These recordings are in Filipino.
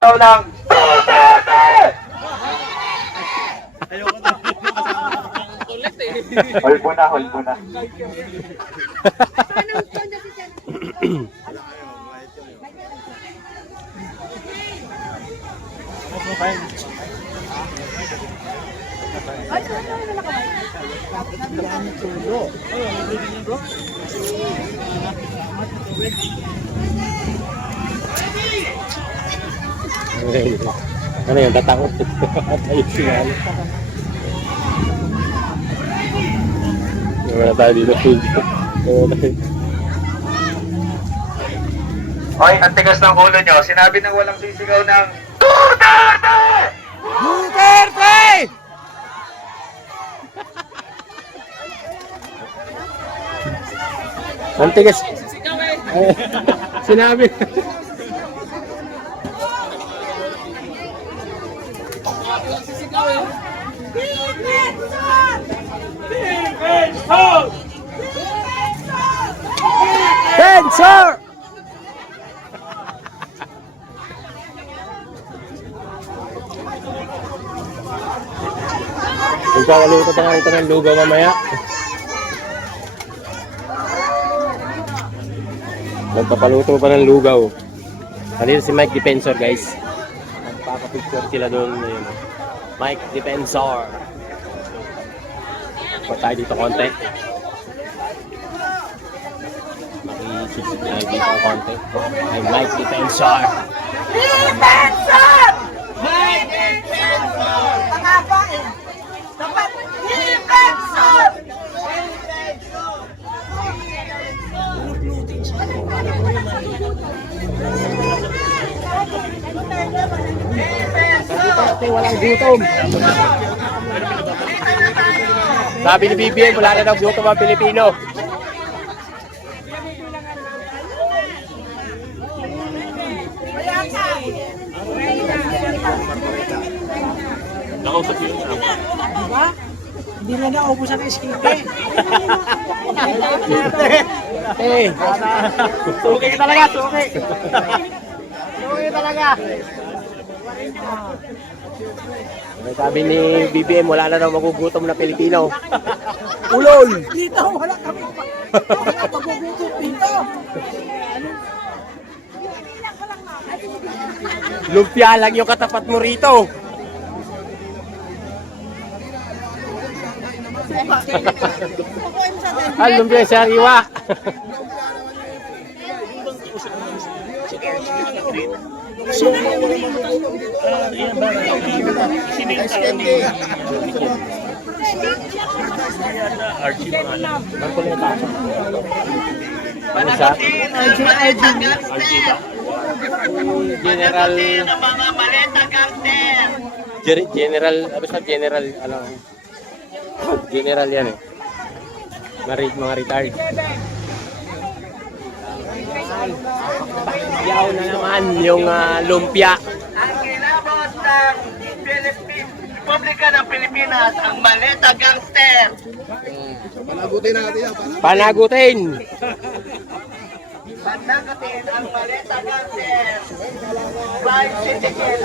Ikaw lang. Duterte! Hold mo na, hold mo na. Ano yun? Tatakot. Tayo siya. Wala tayo dito. Hoy, ang tigas ng ulo nyo. Sinabi ng walang sisigaw ng Duterte! Duterte! Ang tigas. Sinabi. Sensor! Ikaw, pa nga ito ng lugaw mamaya. Nagpapaluto pa ng lugaw. Kanina si Mike Defensor, guys. Nagpapapicture sila doon. Mike Defensor. Pa tayo dito konti. Makikisip tayo dito konti. Ay, Mike Defensor. Defensor! Mike Defensor! Pangapa eh. Dapat Defensor! Duterte, walang gutom. Sabi ni BBM, wala na daw gutom ang Pilipino. Nakausap yun. Diba? Hindi na naubos ang iskipe. Eh, suki talaga, suki. Suki talaga. Sabi ni BBM, wala na daw magugutom na Pilipino. Ulol! Dito, wala kami. Wala magugutom dito. Lumpia lang yung katapat mo rito. Ay, lumpia sa riwa. General General, ano sa General, ano? General yan eh. Mga retired. Yaw na naman yung lumpia. Ang kilabot ng Republika ng Pilipinas, ang Maleta Gangster. Panagutin natin yan. Panagutin. Panagutin ang Maleta Gangster. Prime Citizen.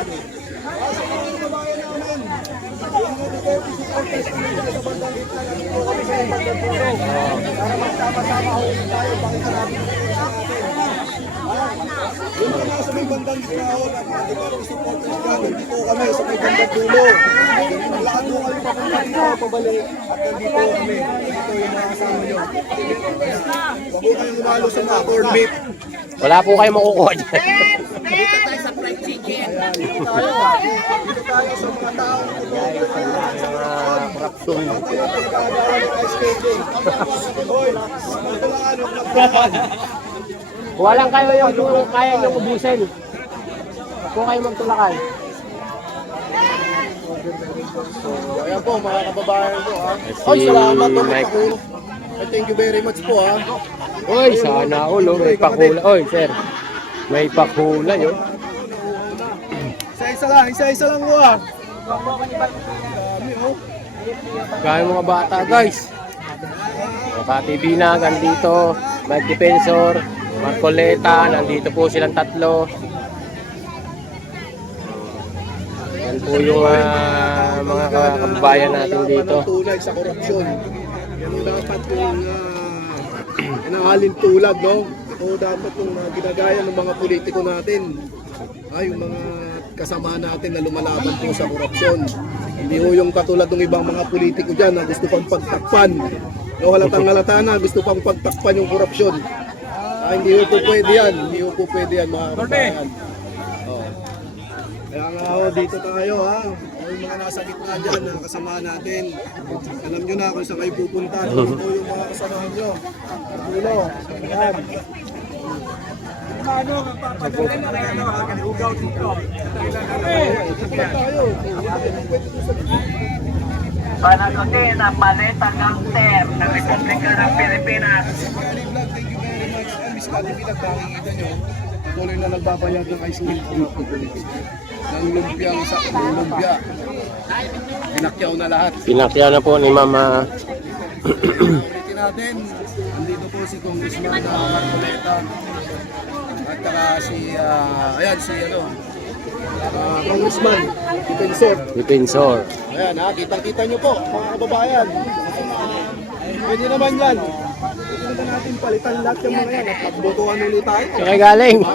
Yung mga nasa may bandang gitnahon at mga ibang supporters ka, nandito kami sa may bandang dulo. Lakad mo kayo papunta dito, pabalik. At nandito kami. Ito yung mga kasama nyo. Huwag ko kayong lumalo sa mga corn beef. Wala po kayo makukuha dyan. Dito tayo sa fried chicken. Dito tayo sa mga taong Korupsyon. Hoy, magtulaan ng nagpapan. Kuha lang kayo yung kaya nyo ubusin. Kung kayo magtulakan. Ayan po mga kababayan ko ha. Si Ay, salamat po. Mike. Thank you very much po ha. Oy, sana all, oh, may pakula. Oy, sir. May pakula yun. Isa-isa lang po ha. Dami oh. Kaya mga bata, guys. Mga TV na, nandito. Mike Defensor, Marcoleta, nandito po silang tatlo. Yan po yung mga kababayan natin dito. Tunay sa korupsyon. Yan ang dapat yung inahalin tulad, no? Ito dapat yung ginagaya ng mga politiko natin. Yung mga kasama natin na lumalaban po sa korupsyon. Hindi ho yung katulad ng ibang mga politiko dyan na gusto pang pagtakpan. No, halatang halata na gusto pang pagtakpan yung korupsyon. Hindi ho po pwede yan. Hindi ho po pwede yan, mga kababayan. Kaya nga ho, dito tayo ha. Yung mga nasa gitna dyan na kasama natin. Alam nyo na kung saan kayo pupunta. Ito yung mga kasamahan nyo. Dulo. Yan. Panagutin ang maleta gangster ng Republika ng Pilipinas. Thank you very much. Miss Kati Bilag, nakikita nyo. Tuloy na nagbabayad ng ice cream group ng lumpiang sa lumpia. Pinakyaw na lahat. Pinakya na po ni Mama. Ulitin natin, andito po si Congressman Marcoleta at saka si, Congressman Defensor. Ayan ha, kitang-kita nyo po mga kababayan. Pwede naman yan. Pwede naman natin palitan lahat yung mga yan at magbotohan ulit tayo. Saan galing?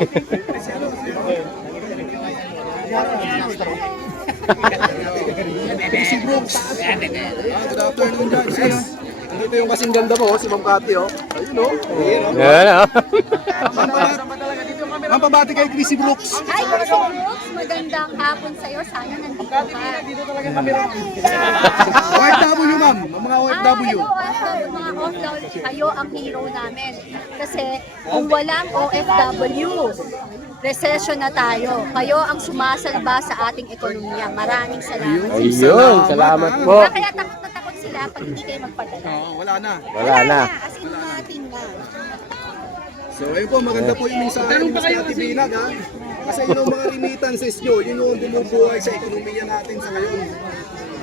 Si Brooks. Good afternoon, Judge. Andito yung kasing ganda mo, si Ma'am Cathy, oh. Ayun, oh. Ayun, oh. Yan o. Ma'am, pabati kay Chrissy Brooks. Hi, Brooks! Magandang hapon sa'yo. Sana nandito ka. OFW, ma'am. Mga OFW. Hello, OFW. Mga OFW, kayo ang hero namin. Kasi kung walang OFW, recession na tayo. Kayo ang sumasalba sa ating ekonomiya. Maraming salamat. Ayun, salamat po. Kaya takot na takot sila pag hindi kayo magpadala. Wala na. Wala na. As in natin na. So, ayun po, maganda po yung mensahe ni Miss Cathy Binag, ha? Kasi yun ang mga remittances nyo, yun ang bumubuhay sa ekonomiya natin sa ngayon.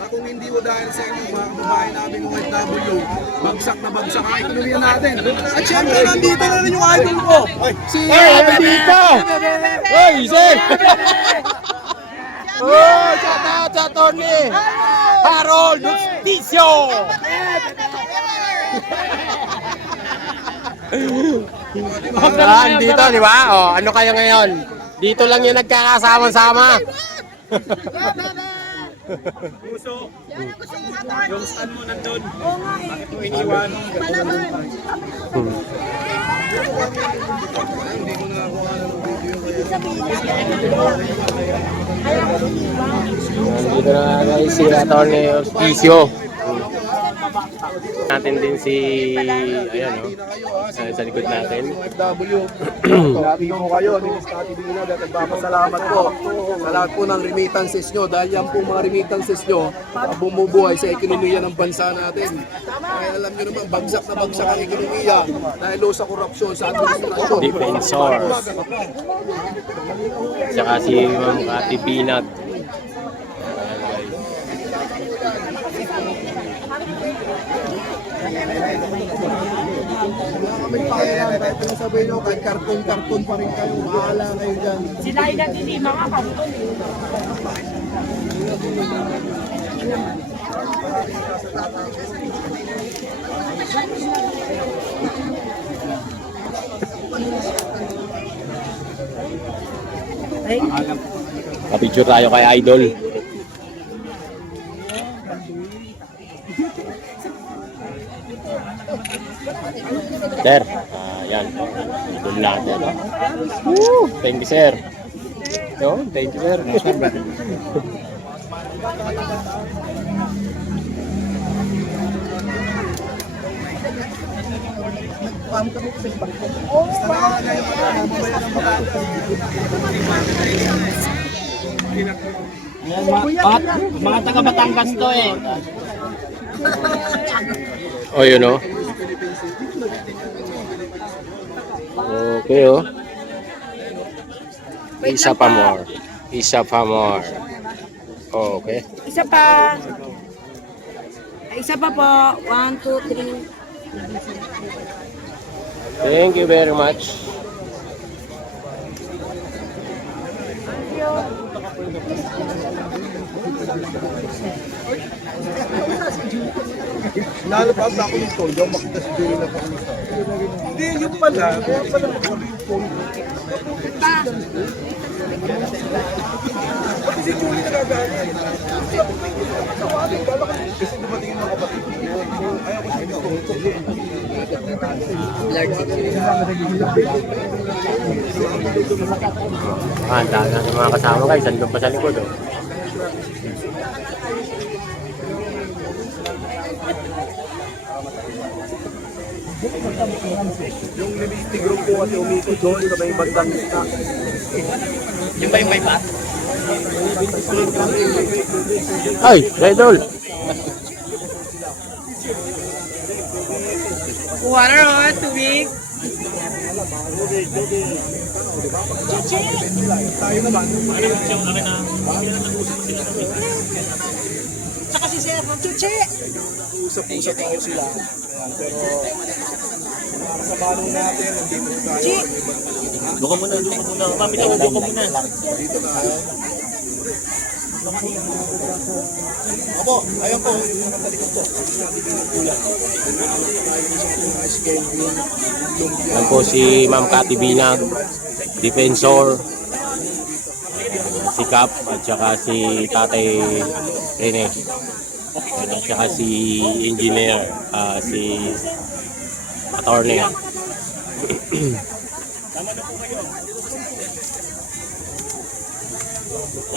Kung hindi mo dahil sa inyo, mga kababayan namin ng OFW, bagsak na bagsak ang ekonomiya natin. At syempre, nandito na rin yung idol ko. Si Nandito! Hoy, sir! Oh, shout out sa Tony! Harold Justicio! Dito, di ba? Oh, ano kayo ngayon? Dito lang yung nagkakasama-sama. Yung stand mo nandun. Bakit mo iniwan? Dito na guys, si Atty. Justicio. Natin din si, ayan o, sa likod natin. OFW, sabi ko kayo ni Miss Cathy Binag at nagpapasalamat po sa lahat po ng remittances nyo dahil yan po mga remittances nyo bumubuhay sa ekonomiya ng bansa natin. Kaya alam nyo naman, bagsak na bagsak ang ekonomiya dahil sa korupsyon sa administrasyon. Defensor. Tsaka si Ma'am Cathy Binag. Kami pakialam, kahit yung sabihin nyo, kahit karton-karton pa rin kayo, bahala kayo dyan. Sila ay nagtiti mga karton. Kapicture tayo kay Idol. Sir, yan. Idol natin. Woo! Thank you, sir. Yo, thank you, sir. Mga taga Batangas to eh. Oh, yun o. Okay, oh. Isa pa more. Isa pa more. Oh, okay. Isa pa. Isa pa po. 1, 2, 3. Thank you very much. Nalapag na ako nito, hindi ako makita si Julie na pangusta. Hindi, yun pala. Kaya pala nagsabi yung phone ko. Pati si Julie nagagana. Kasi dumating yung mga kapatid ko. Ayaw ko siya dito. Ang dami ng mga kasama guys, andun pa sa likod oh. Yung limiting group ko kasi umikot doon sa may bandang isa. Yung ba yung bypass? Ay, Redol! Water on, tubig. Tayo naman. Tsaka si Sir Chuchi. Usap-usap ako sila. Ayan, pero sa balong natin, hindi mo tayo. Doon ka muna. Mami, doon ka muna. Dito tayo. Opo, ayun po, yung natalikod po. Yan po si Ma'am Cathy Binag, Defensor, si Cap, at saka si Tatay Rene, at saka si Engineer, si Attorney.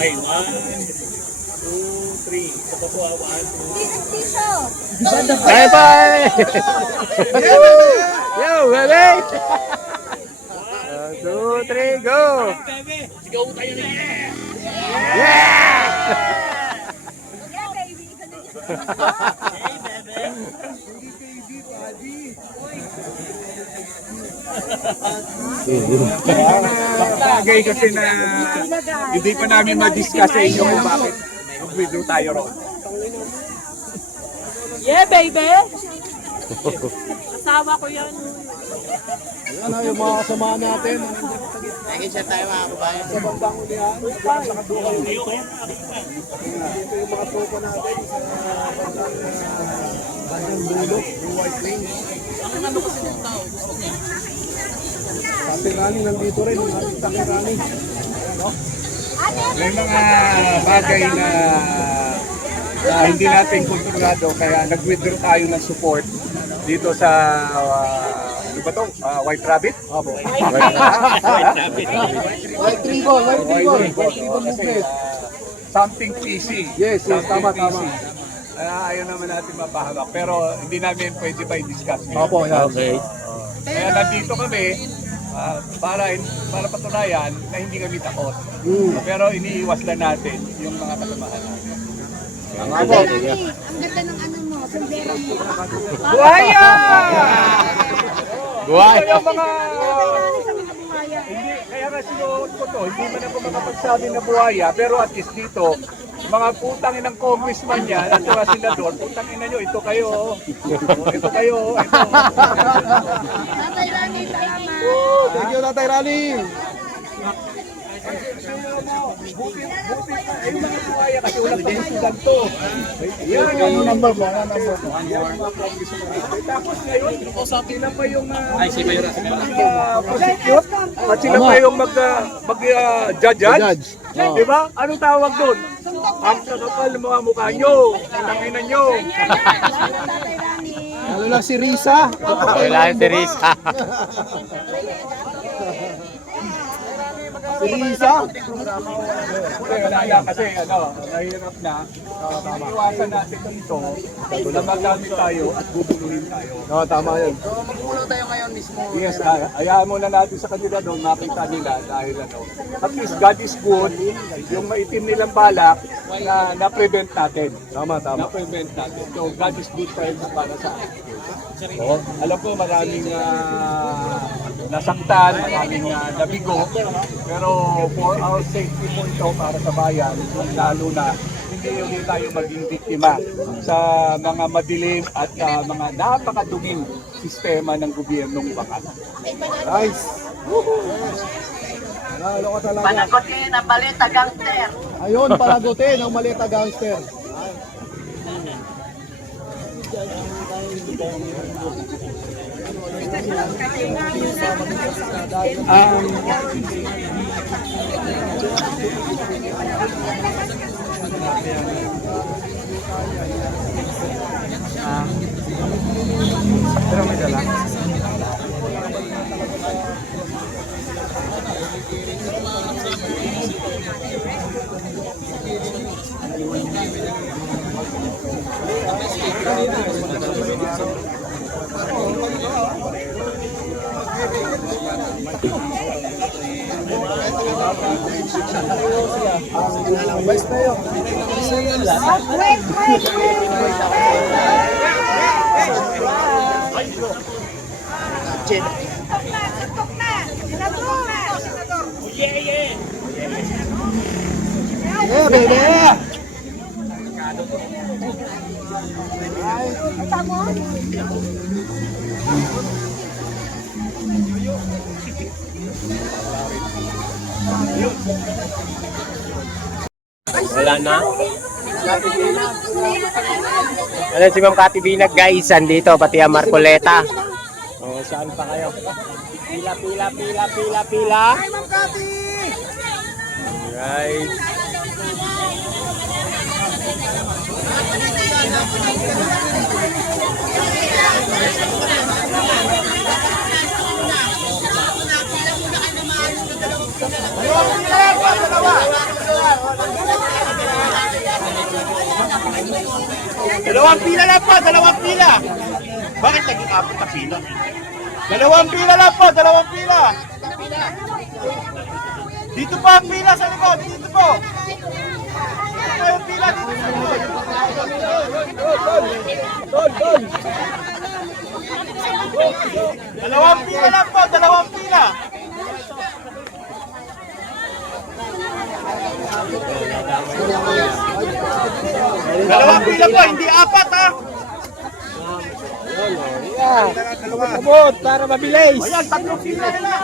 Ay, 1, 2, 3. Ito po, 1, 2. Bye bye! Yo, baby! 1, 2, 3, go! Sigaw tayo na yan. Bagay kasi na hindi pa namin ma-discuss sa inyo kung bakit mag-video tayo ron. Yeah, baby! Asawa ko yan. Ayan na yung mga kasama natin. Nag-share tayo mga kabayan. Sa bandang ulihan, nakaduha kayo dito. Dito yung mga tropa natin sa bandang dulo, yung White Plains. Tatay Rani nandito rin, yung ating Tatay Rani. May mga bagay na hindi natin kontrolado kaya nag-withdraw tayo ng support dito sa ano ba to? White Rabbit? Opo. White Ribbon movement. Something PC. Yes, tama. Ayaw naman natin mapahawak pero hindi namin pwede pa i-discuss. Opo, yan. Okay. Kaya nandito kami para patunayan na hindi kami takot. Pero iniiwas lang natin yung mga kasamahan natin. Ang ganda ng ano mo, sombrero mo. Buhaya! Buhay! Ito yung mga... Kailangan sa mga buhaya. Hindi, kaya nga sinuot ko to, hindi man ako makapagsabi na buhaya, pero at least dito, mga putang inang congressman yan, at saka senador, putang ina nyo, ito kayo, ito kayo, ito. Tatay Rani, salamat. Thank you, Tatay Rani. Buti ay mga buhaya kasi walang pagsusugan to. Yan, ano number mo? Yan, mga congressman. Tapos ngayon, sila pa yung prosecute, at sila pa yung mag-judge. Di ba? Anong tawag doon? Ang kakapal ng mga mukha nyo, tanginan nyo. Tatay Rani. Lalo na si Risa. Kailangan si Risa. Si Risa. Wala yan kasi nahihirap na. Iwasan natin ito na magamit tayo at bubuluhin tayo. Oo, tama yun. Yes, hayaan muna natin sa kanila doon, makita nila dahil at least God is good, yung maitim nilang balak na-prevent natin. Tama. Na-prevent natin. So God is good para sa atin. Alam ko maraming nasaktan, maraming nabigo, pero for our safety po ito para sa bayan, lalo na hindi tayo maging biktima sa mga madilim at mga napakaduming sistema ng gobyernong bakal. Nice. Nalo ka talaga. Panagutin ang balita gangster. Ayun, palagutin ang malita gangster. Pero may dala. Vice Mayor. Yeah, baby! Wala na. Ano si Ma'am Cathy Binag guys, andito pati ang Marcoleta. Oh, saan pa kayo? Pila, pila, pila, pila, pila. Hi Ma'am Cathy! Guys. Dalawang pila lang po, dalawang pila. Bakit naging apat na pila? Dalawang pila lang po, dalawang pila. Dito po ang pila sa likod, dito po. Dito yung pila, dito sa likod. Dalawang pila lang po, dalawang pila. Dalawang pila po, hindi apat ha. Abot para mabilis. Ayan, tatlong pila na.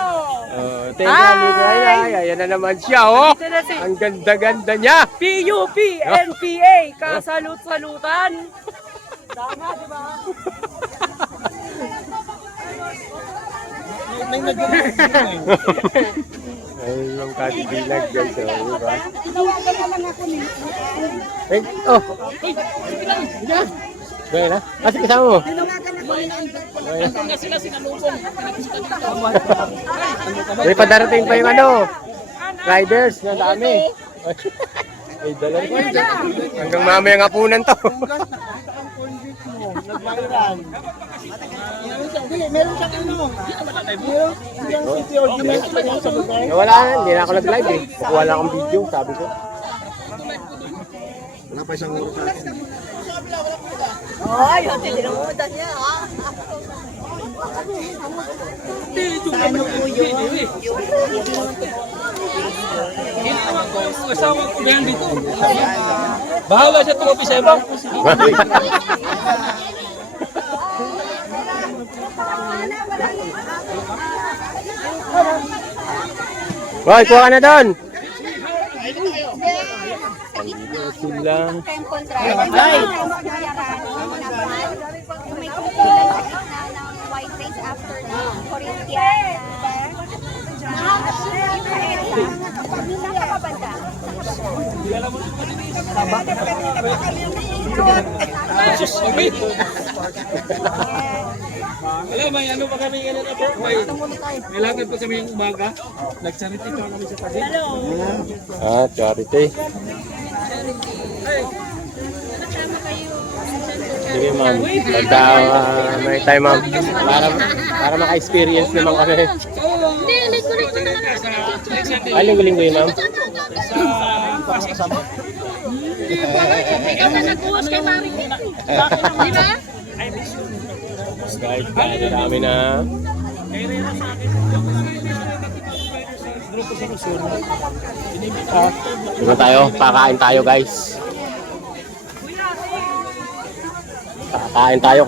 Ayan na naman siya, oh. Ang ganda-ganda niya. PUP, NPA, kasalut-salutan. Tama, di ba? Ayun yung Cathy Binag guys, oh, di ba? Oh. Gaya na? Kasi kasama mo? May padarating pa yung ano, riders na dami. Ay, dala ko. Hanggang mamaya ng hapunan to. Wala na, hindi na ako nag-live eh. Kukuha lang akong video, sabi ko. Wala pa isang oras natin. Ay, hindi nilamutan niya, ha? Ano po yun? Kasama ko na yan dito. Bahala siya trophy sa iba. Hoy, kuha ka na doon. Sila. May kumpulan sa gitna ng white race after the Corinthian. Nakakabanda. Alam, may ano pa kami ganun po. May lakad pa kami yung umaga. Nag-charity pa kami sa tabi. Ah, charity. Sige ma'am, pagka may time ma'am, para maka-experience naman kami. Ay, linggo-linggo yun ma'am. Ikaw na nag-uwas kay Mari. Di ba? Guys, dami na. Diba tayo? Kakain tayo guys. Kakain tayo.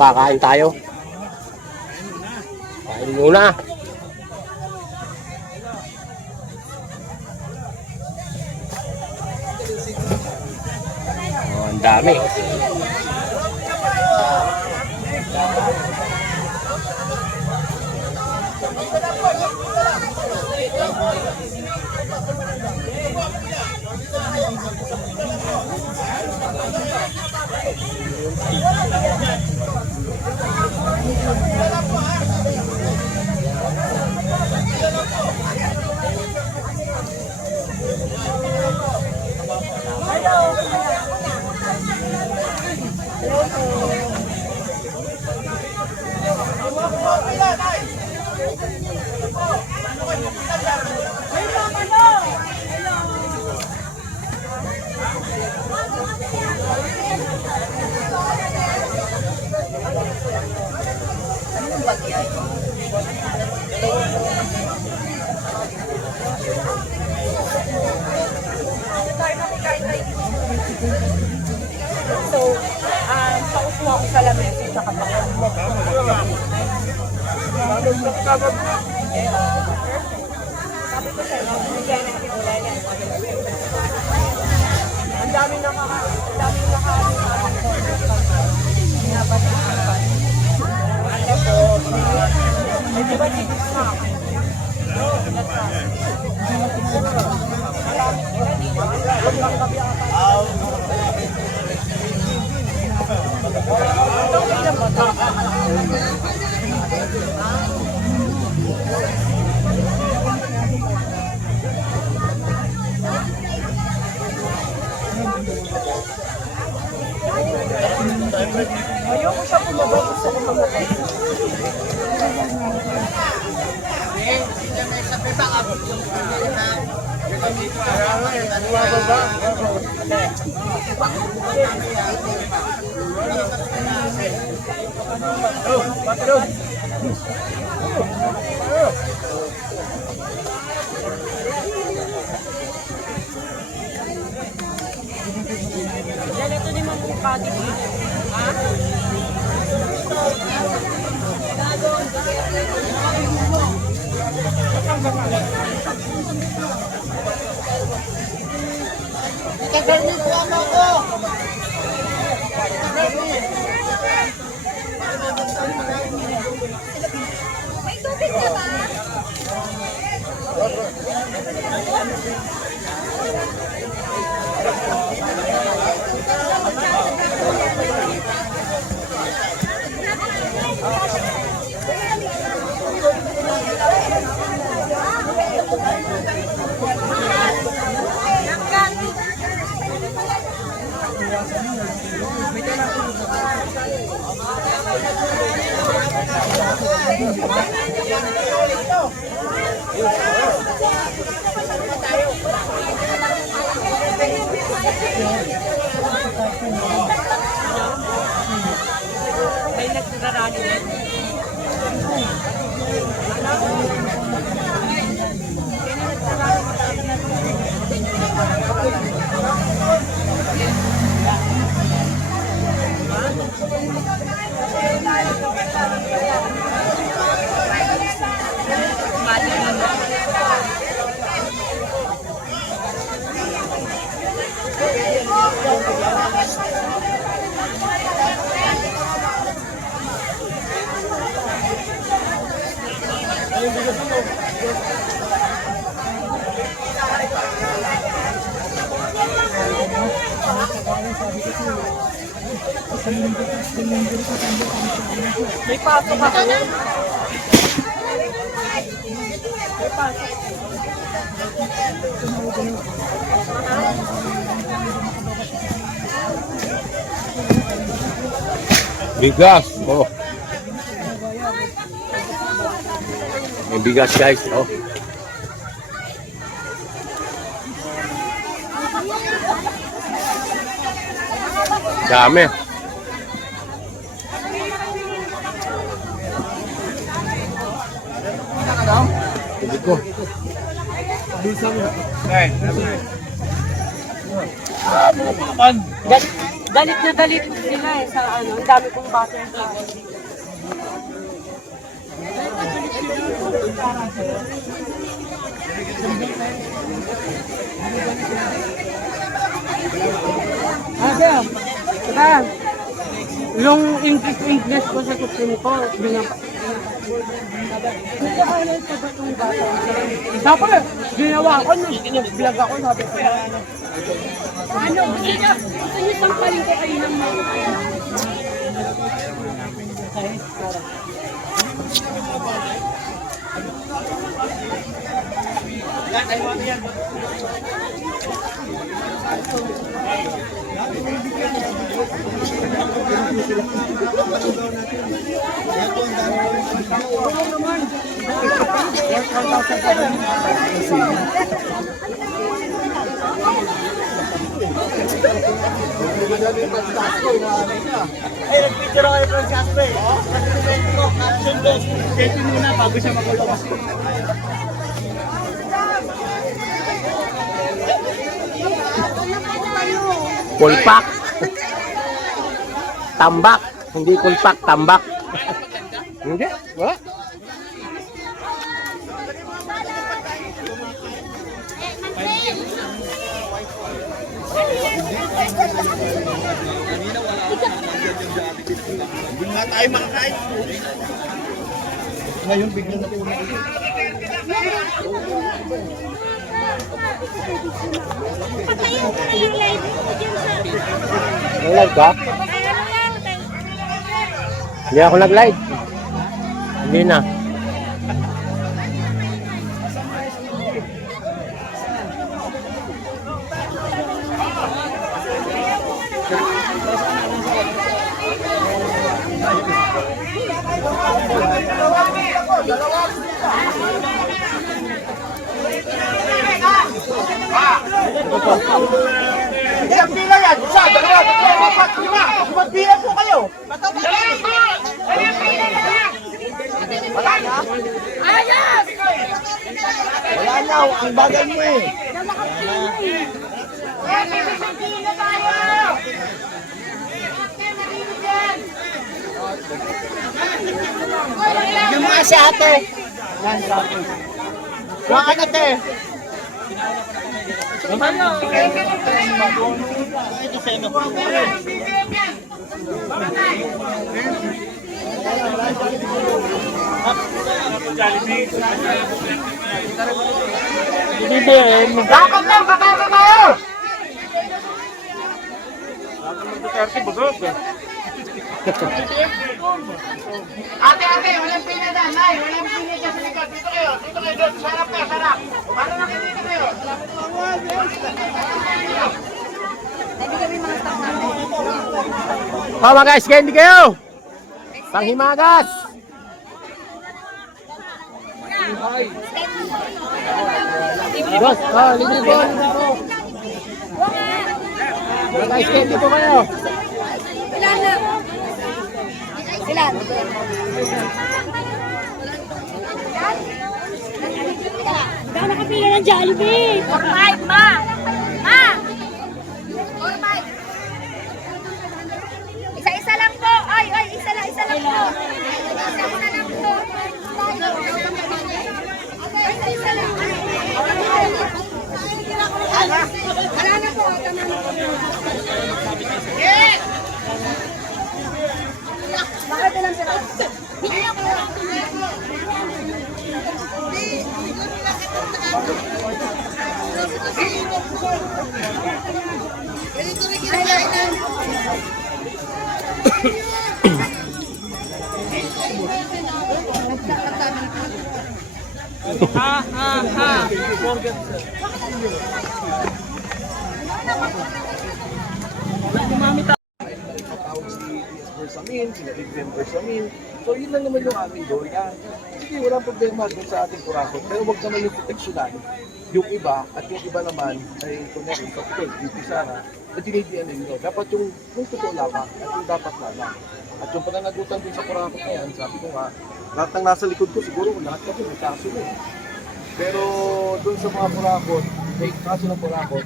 Kain muna. Ang dami. Paupo ako sa lamesa sa ang daming ayoko siya bumaba, gusto ko mamatay. Yan, ito ni Mang Pati. May tubig na ba? May nagdararali. May pasok ako. May pasok. Bigas. Oh. May bigas guys. Oh. Dami. Tubig ko. Galit na galit sila eh sa ano, ang dami kong butterfly. Ah, Ah, yung English ko sa kusin ko, dapat, ginawa ko, nag-vlog ako, sabi ko. Ano, gusto niyo sampalin ko kayo ng mga. Ay, nag-picture ako kay Francesco eh. Kasi nilike ko, caption doon. Selfie muna bago siya makulong. Kulpak. Tambak. Hindi kulpak, tambak. Hindi, wala. Hindi nga tayo makakain. Ngayon, biglang na po na ito. Nag-live ka? Hindi ako nag-live. Hindi na. Ilang pila yan? Isa, dalawa, tatlo, apat, lima. Magpila po kayo. Wala na? Wala na, ang bagal mo eh. Yung mga si ate. Yan, ate. Yung ate. Dapat lang, kakaka kayo! Ate, walang pina dyan, Nay. Walang pina dyan sa likod. Dito kayo doon. Sarap ka, sarap. Para nakikita kayo. Oh, mga guys, candy kayo! Panghimagas! Boss, oh, libre po, libre po. Mga guys, candy po kayo. Ilan na? Ilan? Gano'n nakapila ng Jollibee? 4-5, ma! Ma! 4-5. Isa-isa lang po. Ay, isa lang po. Isa lang po. Isa lang. Wala na po. Yes! Bakit ilang piraso? Bersamin, sila Adrian Bersamin. So yun lang naman yung aming goal na sige, walang problema doon sa ating kurakot. Pero wag naman yung proteksyonan yung iba at yung iba naman ay kunwari yung kapitol, beauty Sara, na dinidiyan ninyo. Dapat yung totoo lamang at yung dapat lamang. At yung pananagutan din sa kurakot na yan, sabi ko nga, lahat ng nasa likod ko siguro lahat kasi may kaso na eh. Pero doon sa mga kurakot, may kaso ng kurakot,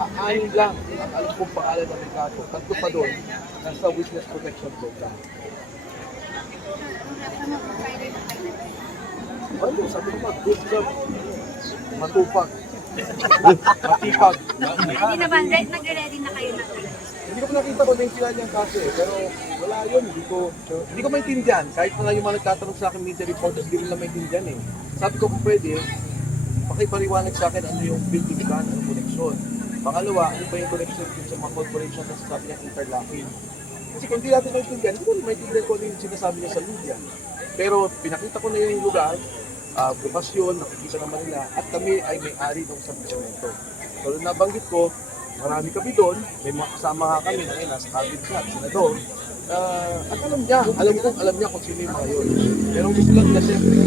anin lang ang alam kong pangalan ng may kaso. Tatlo pa doon, nasa witness protection program. Ano, sabi ko ba, good job. Matupag. Matipag. Hindi naman, nagre-ready na kayo na. Hindi ko nakita ko, naintindihan niyang kaso eh. Pero wala yun, hindi ko maintindihan. Kahit na yung mga nagtatanong sa akin media reporters, hindi nila maintindihan eh. Sabi ko kung pwede, pakipaliwanag sa akin ano yung building plan, ano connection. Pangalawa, ano ba yung connection din sa mga corporation na sasabi niya interlocking. Kasi kung di natin maintindihan, hindi ko rin maintindihan ko ano yung sinasabi niya sa media. Pero pinakita ko na yung lugar, bukas yun, nakikita naman nila, at kami ay may-ari ng establishmento. So, nabanggit ko, marami kami doon, may mga kasama nga kami na nasa cabinet siya, senador. At alam niya kung sino yung mga yun. Pero gusto lang niya siyempre,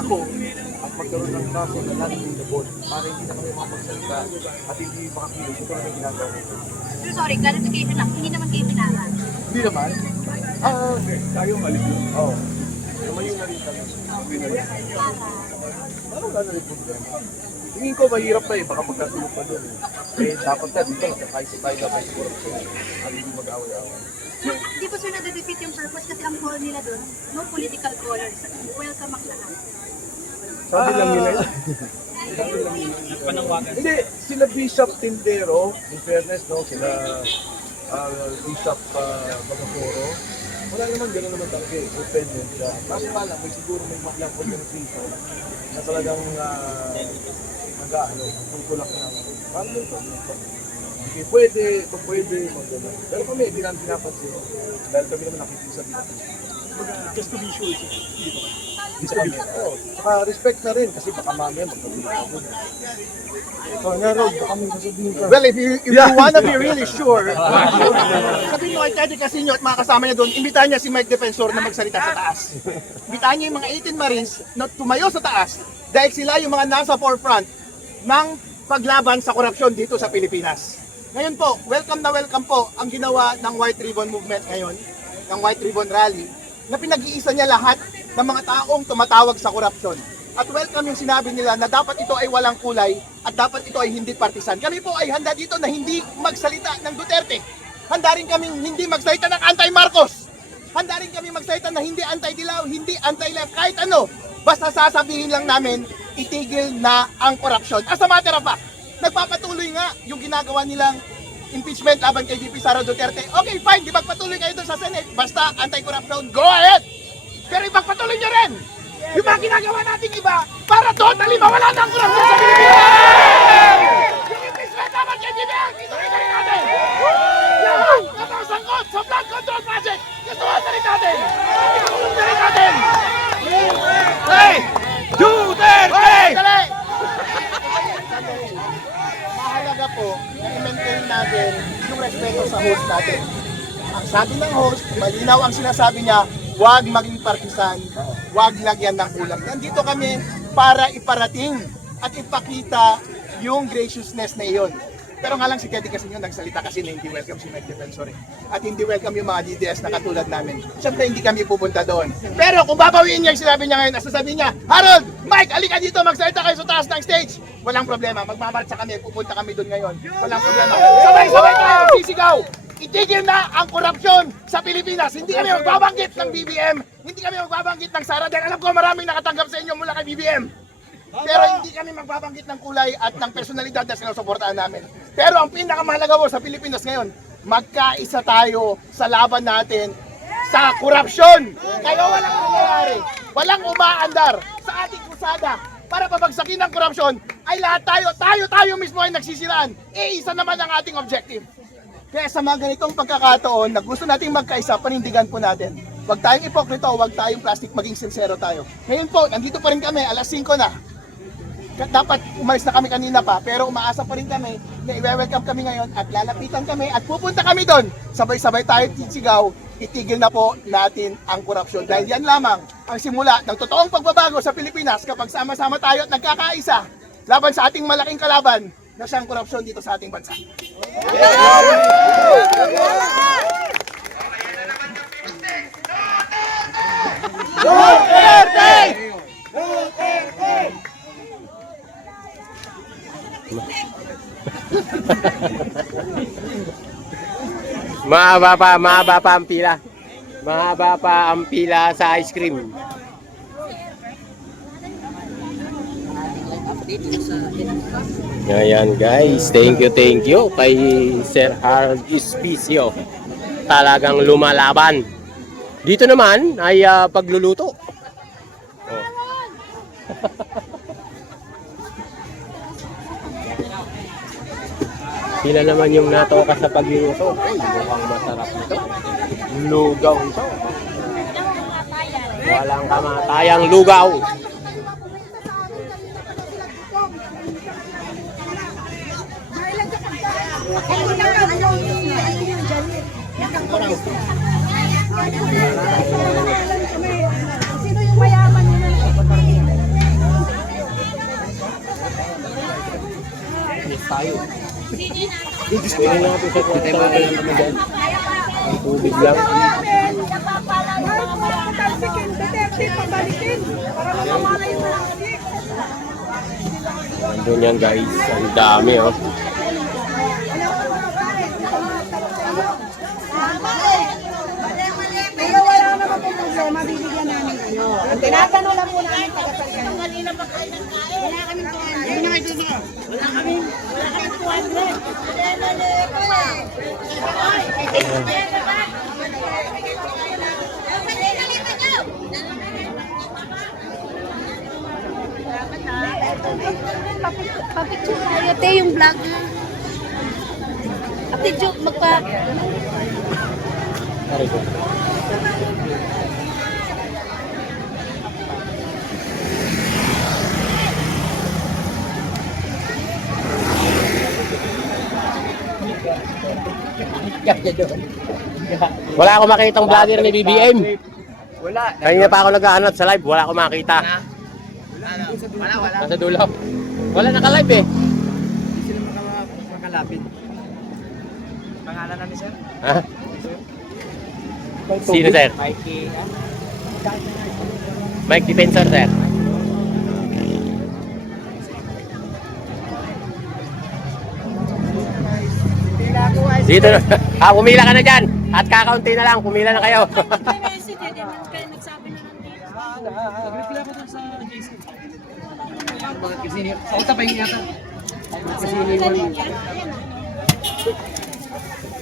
ako, at magkaroon ng kaso na natin the board para hindi na kami makapagsalita at hindi makakilig. Ito na yung ginagawa nito. So, sorry, clarification lang. Hindi naman kayo pinaran. Hindi naman. Tayo malis yun. Oo. Naman yung narita lang. Parang gano'n rin problema. Tingin ko mahirap pa eh, baka magkatulog pa doon eh. Eh, dapat ka dito, nagkakaisa tayo na may corruption. Hindi mag-away-away. Hindi po sir na-defeat yung purpose kasi ang call nila doon, no political callers. Welcome ang lahat. Sabi lang nila yun. Hindi, sila Bishop Tindero, in fairness, no, sila Bishop Bagaporo, wala naman, gano'n naman talaga eh, open yun sila. Kaso nga lang, may siguro may maklang organization na talagang nag-ano, tungkulak ng, parang ito, okay, pwede, kung pwede, mag-gano'n. Pero kami, hindi namin pinapansin, dahil kami naman nakikisa dito. Just to be sure, dito ka. Oo, saka respect na rin, kasi baka mamaya magkagulo. Well, if you wanna be really sure, sabihin nyo kay Teddy Casino at mga kasama niya doon, imbitahan niya si Mike Defensor na magsalita sa taas. Imbitahan niya yung mga 18 Marines na tumayo sa taas dahil sila yung mga nasa forefront ng paglaban sa korupsyon dito sa Pilipinas. Ngayon po, welcome na welcome po ang ginawa ng White Ribbon Movement ngayon, ng White Ribbon Rally, na pinag-iisa niya lahat ng mga taong tumatawag sa korupsyon. At welcome yung sinabi nila na dapat ito ay walang kulay at dapat ito ay hindi partisan. Kami po ay handa dito na hindi magsalita ng Duterte. Handa rin kami hindi magsalita ng anti-Marcos. Handa rin kami magsalita na hindi anti-Dilaw, hindi anti-left, kahit ano. Basta sasabihin lang namin, itigil na ang korupsyon. As a matter of fact, nagpapatuloy nga yung ginagawa nilang impeachment laban kay VP Sara Duterte. Okay, fine, di magpatuloy kayo doon sa Senate. Basta anti-corruption, go ahead! Pero ipagpatuloy nyo rin yung mga ginagawa natin iba para totally mawala na ang korupsyon sa Pilipinas! Yung impeachment laban kay VP, ituloy na rin natin! Lahat na nasangkot sa flood control project, gustuhan na rin natin! Ikulong na rin natin! Hey! Duterte! Dali! Mahalaga po na i-maintain natin yung respeto sa host natin. Ang sabi ng host, malinaw ang sinasabi niya, huwag maging partisan, huwag lagyan ng kulang. Nandito kami para iparating at ipakita yung graciousness na iyon. Pero nga lang si Teddy kasi nagsalita kasi na hindi welcome si Mike Defensor eh. At hindi welcome yung mga DDS na katulad namin. Siyempre hindi kami pupunta doon. Pero kung babawiin niya yung sinabi niya ngayon, sasabihin niya, Harold, Mike, alika dito, magsalita kayo sa taas ng stage. Walang problema, magmamarcha kami, pupunta kami doon ngayon. Walang problema. Sabay-sabay tayo sisigaw. Itigil na ang korupsyon sa Pilipinas. Hindi kami magbabanggit ng BBM, hindi kami magbabanggit ng Sara. Dahil alam ko maraming nakatanggap sa inyo mula kay BBM. Pero hindi kami magbabanggit ng kulay at ng personalidad na sinusuportahan namin. Pero ang pinakamahalaga po sa Pilipinas ngayon, magkaisa tayo sa laban natin sa korupsyon. Kaya walang nangyayari, walang umaandar sa ating krusada para pabagsakin ng korupsyon ay lahat tayo mismo ay nagsisiraan. Isa naman ang ating objective. Kaya sa mga ganitong pagkakataon na gusto nating magkaisa, panindigan po natin. Huwag tayong ipokrito, huwag tayong plastic, maging sincero tayo. Ngayon po, nandito pa rin kami, alas 5 na. Dapat umalis na kami kanina pa, pero umaasa pa rin kami na i-welcome kami ngayon at lalapitan kami at pupunta kami doon. Sabay-sabay tayo tisigaw, itigil na po natin ang korupsyon. Dahil yan lamang ang simula ng totoong pagbabago sa Pilipinas kapag sama-sama tayo at nagkakaisa laban sa ating malaking kalaban na siyang korupsyon dito sa ating bansa. Duterte! Duterte! Mahaba pa ang pila. Mahaba pa ang pila sa ice cream. Update sa Ayan guys, thank you kay Sir Harold Espicio. Talagang lumalaban. Dito naman ay pagluluto. Oh. Sila naman yung natoka sa pagluluto. Uy, mukhang masarap ito. Lugaw ito. Walang kamatayang lugaw. Sino yung mayaman nila? Pwede na natin sa kwarta naman dyan. Ang tubig lang. Talsikin, detective, pabalikin. Para mamamala yung malasik. Nandun yan guys. Ang dami oh. Pero wala naman po problema, bibigyan namin kayo. Ang tinatanong lang po namin pagkasalkan. Kanina pa kayo ng kain. Wala kaming 200. Wala kaming 200. Papicture tayo, te, yung vlog. Papicture, Pare ko. Wala akong makitang vlogger ni BBM. Wala. Kanina pa ako nag-aanap sa live, wala akong makita. Wala. Nasa dulo. Wala naka-live eh. Hindi sila makalapit. Pangalan namin, sir? Ha? Sino sir? Mikey. Mike Defensor sir. Dito na. Pumila ka na dyan. At kakaunti na lang. Pumila na kayo. Nag-reply ako dun sa JC. Sa uta pa yung yata.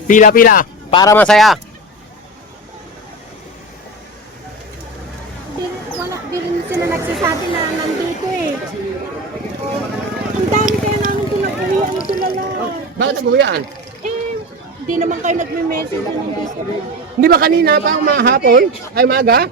Pila-pila. Para masaya. Di rin sila nagsasabi na nandito eh. Ang dami kaya namin pinag-uwian sila lahat. Bakit nag-uwian? Eh, di naman kayo nagme-message na nandito. Hindi ba kanina pa hapon? Ay maga?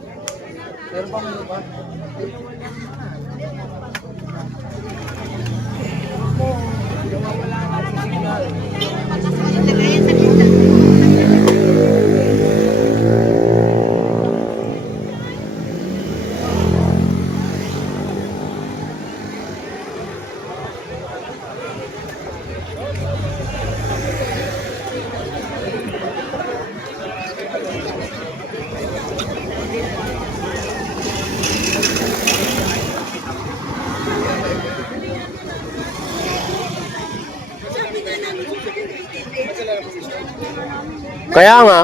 Kaya nga.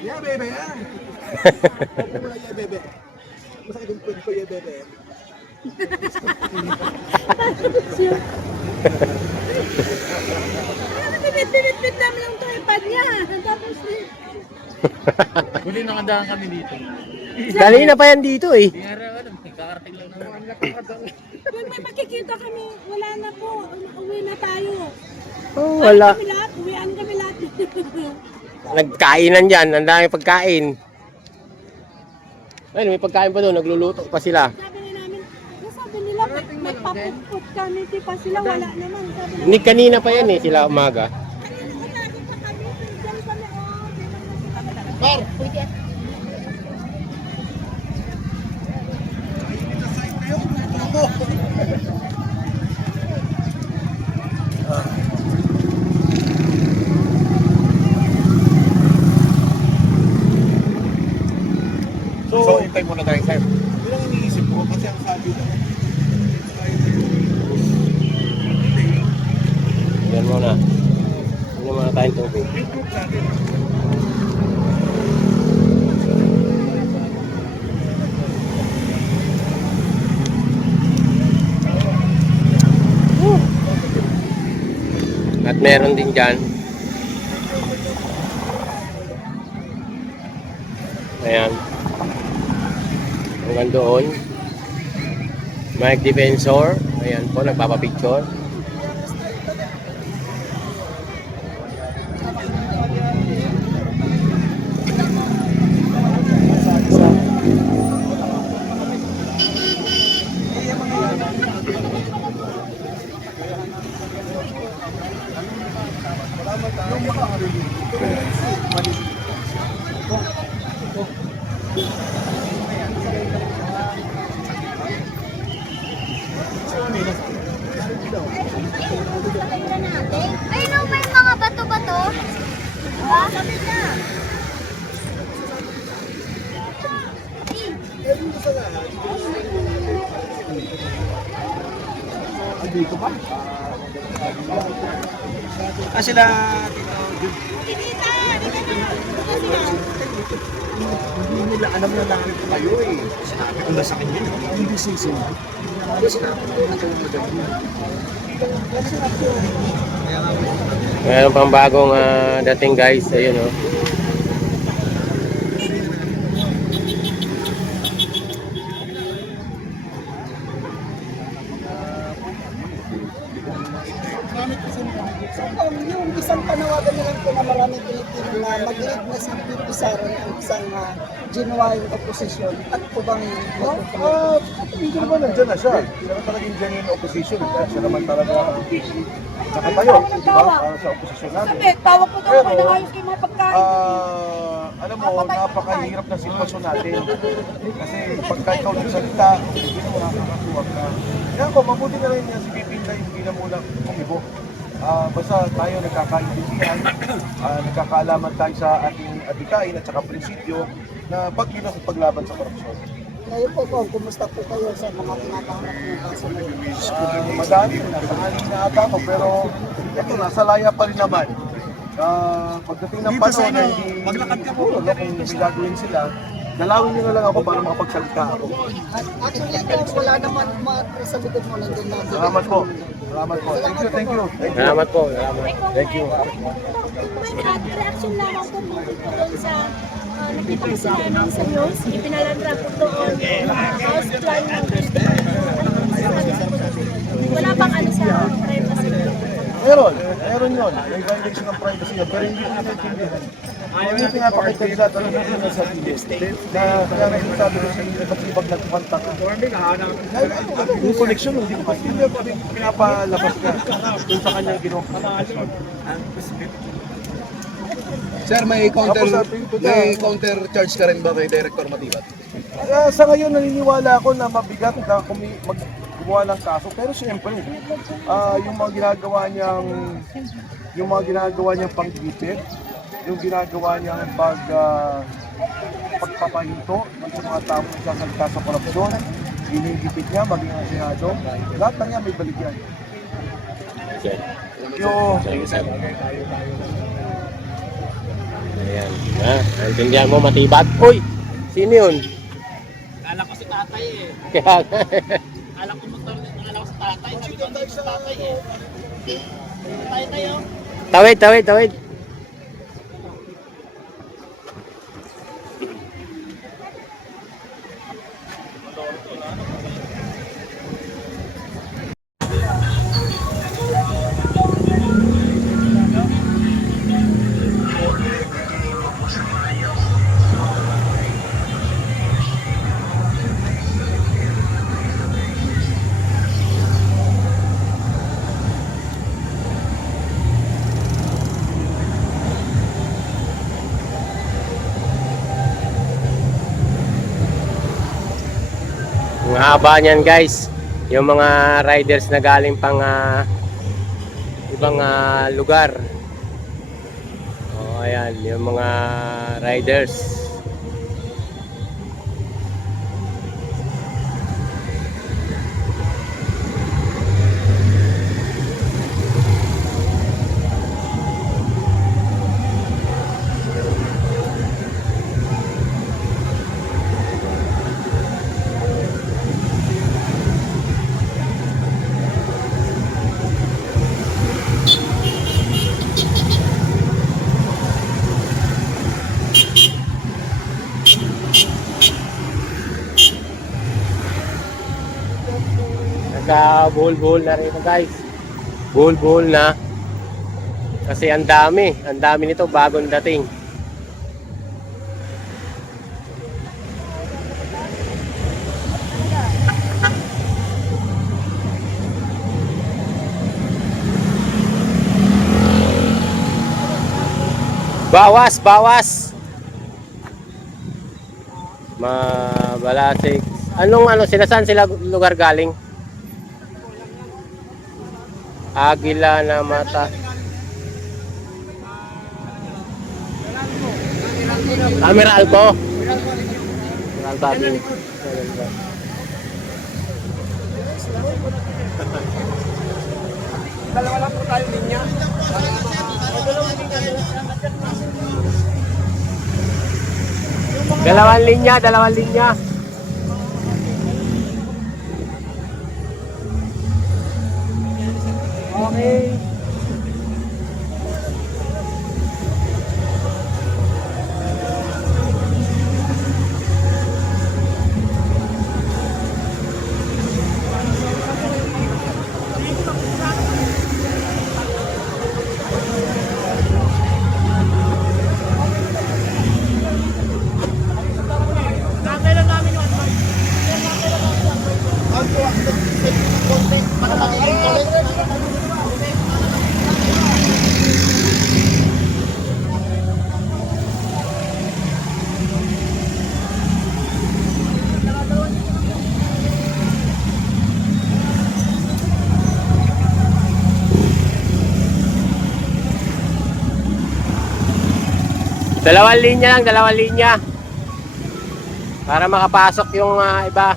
Yeah, bebe, yan. Wala yeah, bebe. Masakit yung pwede ko, yeah, bebe. Pinit-pinit namin ang tripod niya. Tapos Huli nakadaan kami dito. Kanina pa yan dito eh. Kakarating lang naman. kung may makikita kami, wala na po. Uwi na tayo. Oh, wala. Kami lahat, uwian kami lahat. Nagkainan dyan. Ang dami pagkain. Ayun, may pagkain pa doon. Nagluluto pa sila. Sabi nila, may papupot kami. Di pa sila, wala naman. Sabi nila, Ni kanina pa yan eh. Sila umaga. kanina ko nakita kami. Diyan kami, So, hintay muna tayo, sir. Yun ang iniisip ko kasi ang sabi ko. Yan muna. Yan muna tayong tubig. Yung group natin. At meron din dyan. Ayan. Hanggang doon. Mic Defensor. Ayan po, nagpapapicture. Ay, no, may mga bato-bato. Ah, sabi na. Dito pa. Sila hindi nila alam na nakita kayo eh. Sinabi ko na sa kanya, hindi sisi. Meron pang bagong dating guys. Ayun oh. Yung isang panawagan na lang po na maraming Pilipino na mag-lead na si P. Pizarro ng isang genuine opposition at po bang Hindi naman nandyan na siya. Siya na talagang genuine opposition. Siya naman talaga nakatayo, di ba? Para sa opposition natin. Tawag po daw Pero, kayo ayos kayo mga pagkain. alam mo, napakahirap na sitwasyon natin. Kasi pagka ikaw nagsalita, hindi mo nakakasuwag na. Kaya ako, mabuti na rin niya si Pipin na hindi na muna kumibo. Basta tayo nagkakaintindihan, nagkakaalaman tayo sa ating adikain at saka prinsipyo na pagkilos at paglaban sa korupsyon. Ngayon po po, kumusta po kayo sa mga tinatanggap ng kaso na yun? Madami, nasa aling na ata ako, pero ito, nasa laya pa rin naman. Pagdating ng panahon na hindi maglakad ka po, kung may gagawin sila, dalawin nyo na lang ako para makapagsalita ako. Actually, ito, wala naman mga sa likod mo, nandun na. Salamat po. Salamat po. Thank you, thank you. Thank you. Salamat po. Salamat. Thank you. Reaction lang ako dito doon sa nakita ko sa namin sa news, ipinalandra po doon house plan ng wala pang ano sa privacy. Meron yun. May violation ng privacy yun, pero hindi ko natintindihan. Yung pinapakita nila talaga na sa video na kaya nga yung sabi ko sa inyo kasi pag nagpunta ka. Yung connection, hindi ko kasi pinapalabas ka dun sa kanyang ginawa. Sir, may counter charge ka rin ba kay Director Matibat? Sa ngayon naniniwala ako na mabigat na gumawa ng kaso, pero siyempre yung mga ginagawa niyang panggipit, yung ginagawa niyang pagpapahinto sa mga taong nagsasalita sa korupsyon, inigipit niya maging ang Senado, lahat na niya may balik yan. Thank you. Ayan. Naintindihan mo, Matibat. Uy! Sino yun? Kala ko si tatay eh. Kaya Kala ko motor ko si tatay. Sabi ko si tatay eh. Tayo. Tawid, tawid, tawid. Ang haba niyan guys, yung mga riders na galing pang ibang lugar. Ayan, yung mga riders. Nagka-buhol-buhol na rin ito guys. Buhol-buhol na. Kasi ang dami nito bagong dating. Bawas. Mabalasik. Ano sila, saan sila lugar galing? Agila na mata. Camera Alpo. Dalawa lang po tayo linya. Dalawang linya. Okay. Dalawang linya. Para makapasok yung iba.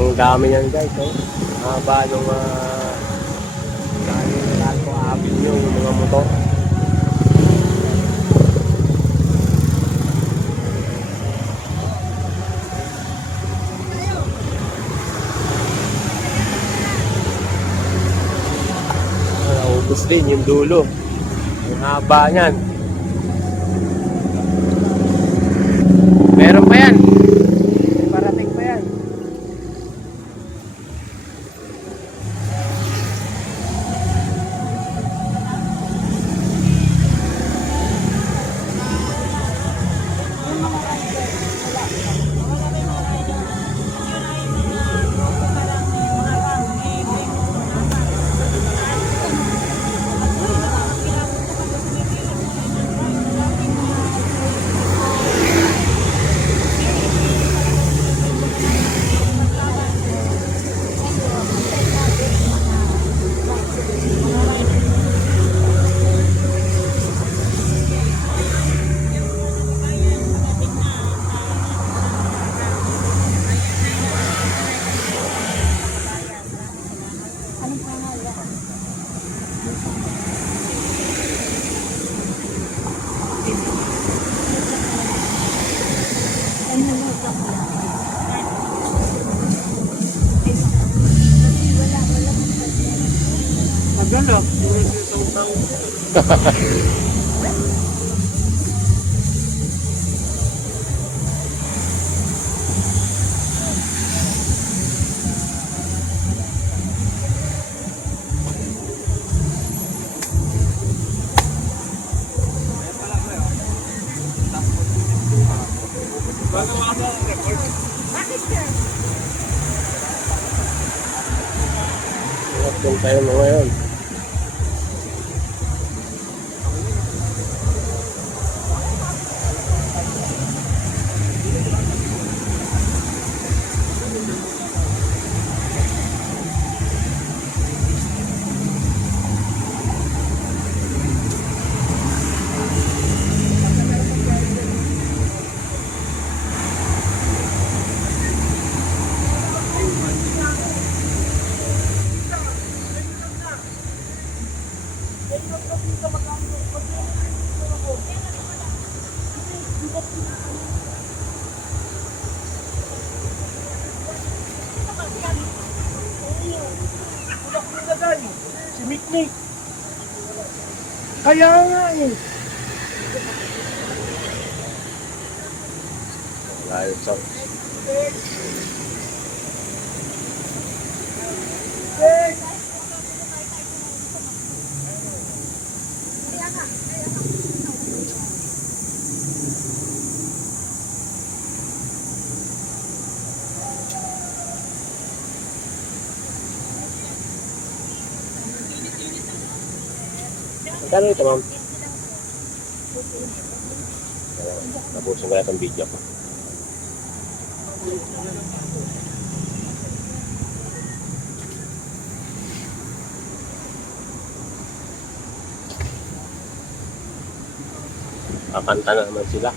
Ang dami niyan guys, oh. Haba nung yung mga motor. Naubos din yung dulo. Ang haba niyan. Meron pa yan. Parating pa yan. Doon tayo mo ngayon. Si Mikmik. Kaya nga eh. Layo sa... Magkano ito, ma'am? Tapusin ko na itong video ko. Kakanta na naman sila.